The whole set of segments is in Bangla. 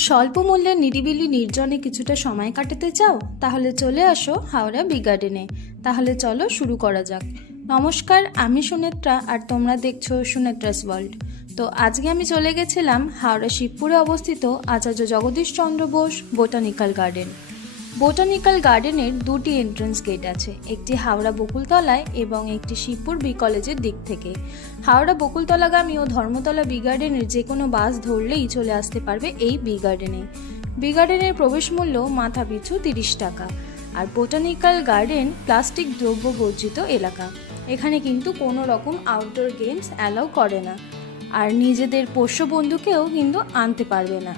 স্বল্প মূল্যে নিরিবিলি নির্জনে কিছুটা সময় কাটাতে চাও? তাহলে চলে আসো হাওড়া বি গার্ডেনে। তাহলে চলো শুরু করা যাক। নমস্কার, আমি সুনেত্রা আর তোমরা দেখছো সুনেত্রাস ওয়ার্ল্ড। তো আজকে আমি চলে গেছিলাম হাওড়া শিবপুরে অবস্থিত আচার্য Jagadish Chandra Bose botanical garden. Botanical গার্ডেনের দুটি এন্ট্রান্স গেট আছে, একটি হাওড়া বকুলতলায় এবং একটি শিবপুর বি কলেজের দিক থেকে। হাওড়া বকুলতলাগামী ও ধর্মতলা বি গার্ডেনের যে কোনো বাস ধরলেই চলে আসতে পারবে এই বি গার্ডেনে। বি গার্ডেনের প্রবেশ মূল্য মাথা পিছু 30 টাকা। আর বোটানিক্যাল গার্ডেন প্লাস্টিক দ্রব্য বর্জিত এলাকা, এখানে কিন্তু কোনো রকম আউটডোর গেমস অ্যালাউ করে না, আর নিজেদের পোষ্য বন্ধুকেও কিন্তু আনতে পারবে না।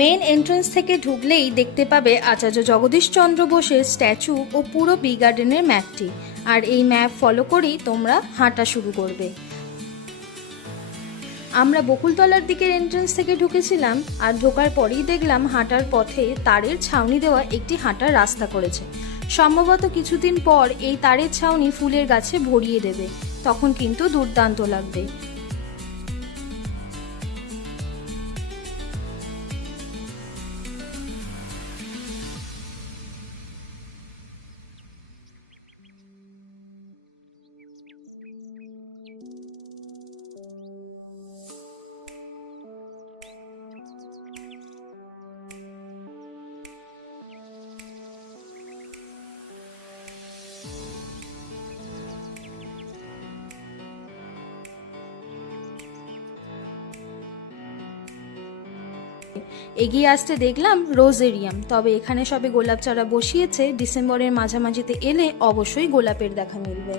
মেন এন্ট্রান্স থেকে ঢুকলেই দেখতে পাবে আচার্য জগদীশ চন্দ্র বোসের স্ট্যাচু ও পুরো বি গার্ডেনের ম্যাপটি। আর এই ম্যাপ ফলো করেই তোমরা হাঁটা শুরু করবে। আমরা বকুলতলার দিকের এন্ট্রান্স থেকে ঢুকেছিলাম, আর ঢোকার পরেই দেখলাম হাঁটার পথে তারের ছাউনি দেওয়া একটি হাঁটার রাস্তা করেছে। সম্ভবত কিছুদিন পর এই তারের ছাউনি ফুলের গাছে ভরিয়ে দেবে, তখন কিন্তু দুর্দান্ত লাগবে। এগিয়ে আসতে দেখলাম রোজেরিয়াম, তবে এখানে সবে গোলাপ চারা বসিয়েছে। ডিসেম্বরের মাঝামাঝিতে এলে অবশ্যই গোলাপের দেখা মিলবে।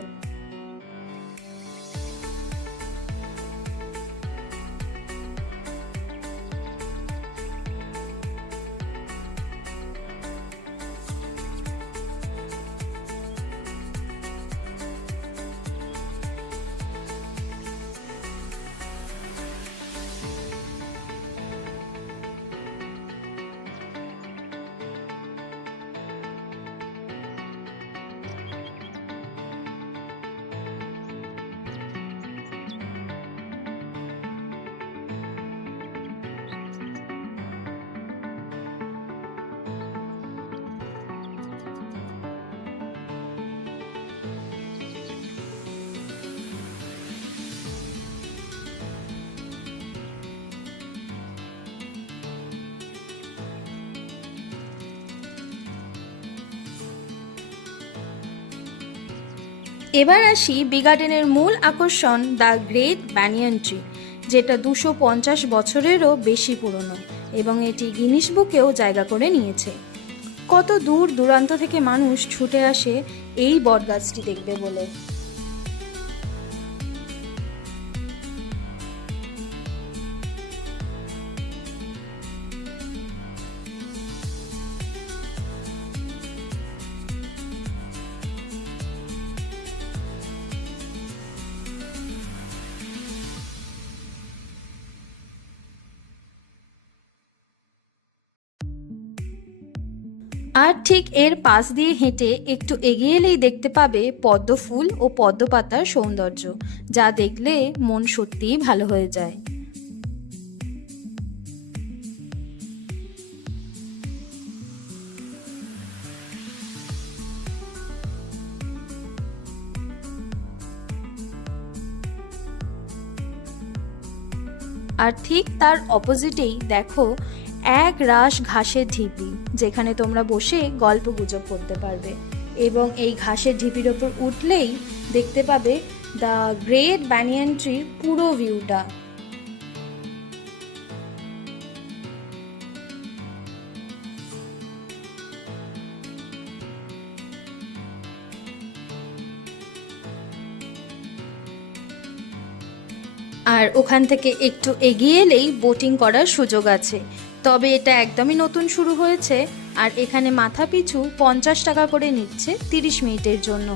এবার আসি বি গার্ডেনের মূল আকর্ষণ দ্য গ্রেট ব্যানিয়ান ট্রি, যেটা 250 বছরেরও বেশি পুরনো এবং এটি গিনিস বুকেও জায়গা করে নিয়েছে। কত দূর দূরান্ত থেকে মানুষ ছুটে আসে এই বটগাছটি দেখবে বলে। আর ঠিক এর পাশ দিয়ে হেঁটে একটু এগিয়ে এলেই দেখতে পাবে পদ্ম ফুল ও পদ্ম পাতার সৌন্দর্য, যা দেখলে মন সত্যিই ভালো হয়ে যায়। আর ঠিক তার অপোজিটেই দেখো এক রাশ ঘাসের ঢিপি, যেখানে তোমরা বসে গল্প গুজব করতে পারবে। এবং এই ঘাসের ঢিপির ওপর উঠলেই দেখতে পাবে দ্য গ্রেট ব্যানিয়ান ট্রির পুরো ভিউটা। আর ওখান থেকে একটু এগিয়ে এলেই বোটিং করার সুযোগ আছে, তবে এটা একদমই নতুন শুরু হয়েছে। আর এখানে মাথা পিছু 50 টাকা করে নিচ্ছে 30 মিনিটের জন্য।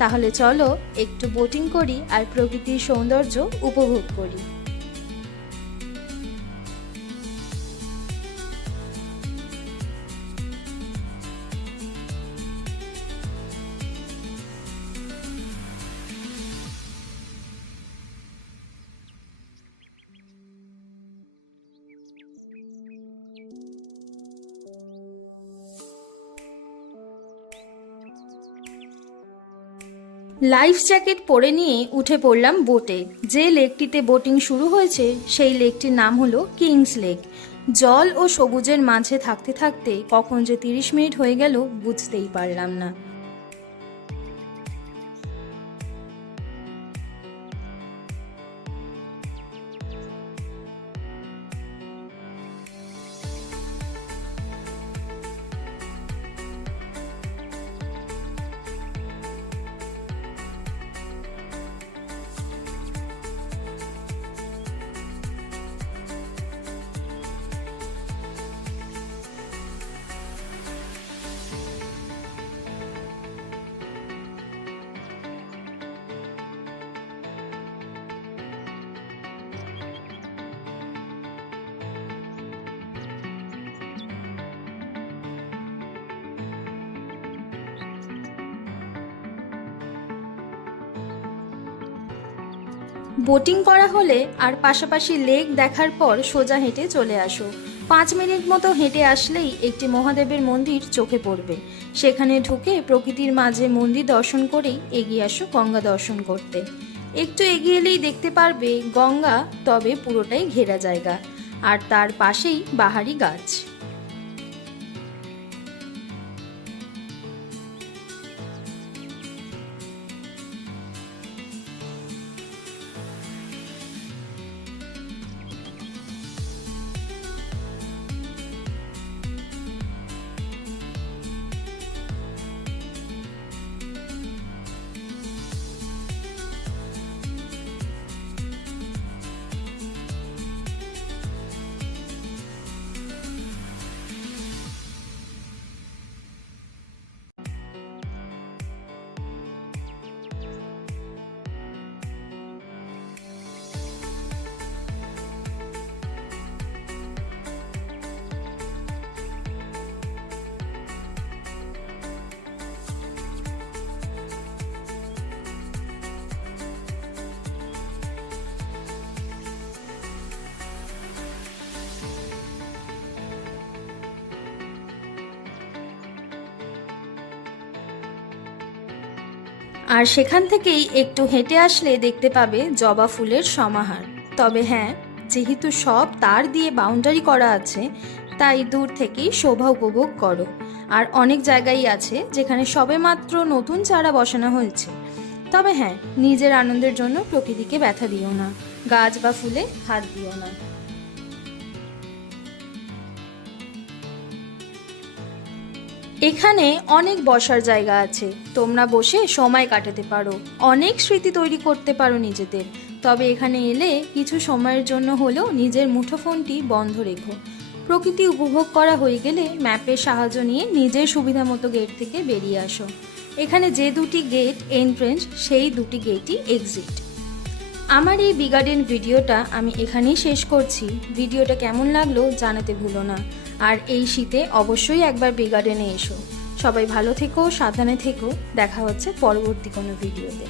তাহলে চলো একটু বোটিং করি আর প্রকৃতির সৌন্দর্য উপভোগ করি। লাইফ জ্যাকেট পরে নিয়ে উঠে পড়লাম বোটে। যে লেকটিতে বোটিং শুরু হয়েছে সেই লেকটির নাম হলো কিংস লেক। জল ও সবুজের মাঝে থাকতে থাকতে কখন যে 30 মিনিট হয়ে গেল বুঝতেই পারলাম না। বোটিং করা হলে আর পাশাপাশি লেক দেখার পর সোজা হেঁটে চলে আসো। 5 মিনিট মতো হেঁটে আসলেই একটি মহাদেবের মন্দির চোখে পড়বে। সেখানে ঢুকে প্রকৃতির মাঝে মন্দির দর্শন করেই এগিয়ে আসো গঙ্গা দর্শন করতে। একটু এগিয়ে এলেই দেখতে পারবে গঙ্গা, তবে পুরোটাই ঘেরা জায়গা, আর তার পাশেই বাহারি গাছ। আর সেখান থেকেই একটু হেঁটে আসলে দেখতে পাবে জবা ফুলের সমাহার। তবে হ্যাঁ, যেহেতু সব তার দিয়ে বাউন্ডারি করা আছে, তাই দূর থেকেই শোভা উপভোগ করো। আর অনেক জায়গায় আছে যেখানে সবেমাত্র নতুন চারা বসানো হয়েছে। তবে হ্যাঁ, নিজের আনন্দের জন্য প্রকৃতিকে ব্যথা দিও না, গাছ বা ফুলে হাত দিও না। এখানে অনেক বসার জায়গা আছে, তোমরা বসে সময় কাটাতে পারো, অনেক স্মৃতি তৈরি করতে পারো নিজেদের। তবে এখানে এলে কিছু সময়ের জন্য হলেও নিজের মুঠোফোনটি বন্ধ রেখো। প্রকৃতি উপভোগ করা হয়ে গেলে ম্যাপের সাহায্য নিয়ে নিজের সুবিধা মতো গেট থেকে বেরিয়ে আসো। এখানে যে দুটি গেট এন্ট্রেন্স, সেই দুটি গেটই এক্সিট। আমার এই বি গার্ডেন ভিডিওটা আমি এখানেই শেষ করছি। ভিডিওটা কেমন লাগলো জানাতে ভুলো না। আর এই শীতে অবশ্যই একবার বি গার্ডেনে এসো। সবাই ভালো থেকো, সাবধানে থেকো। দেখা হচ্ছে পরবর্তী কোনো ভিডিওতে।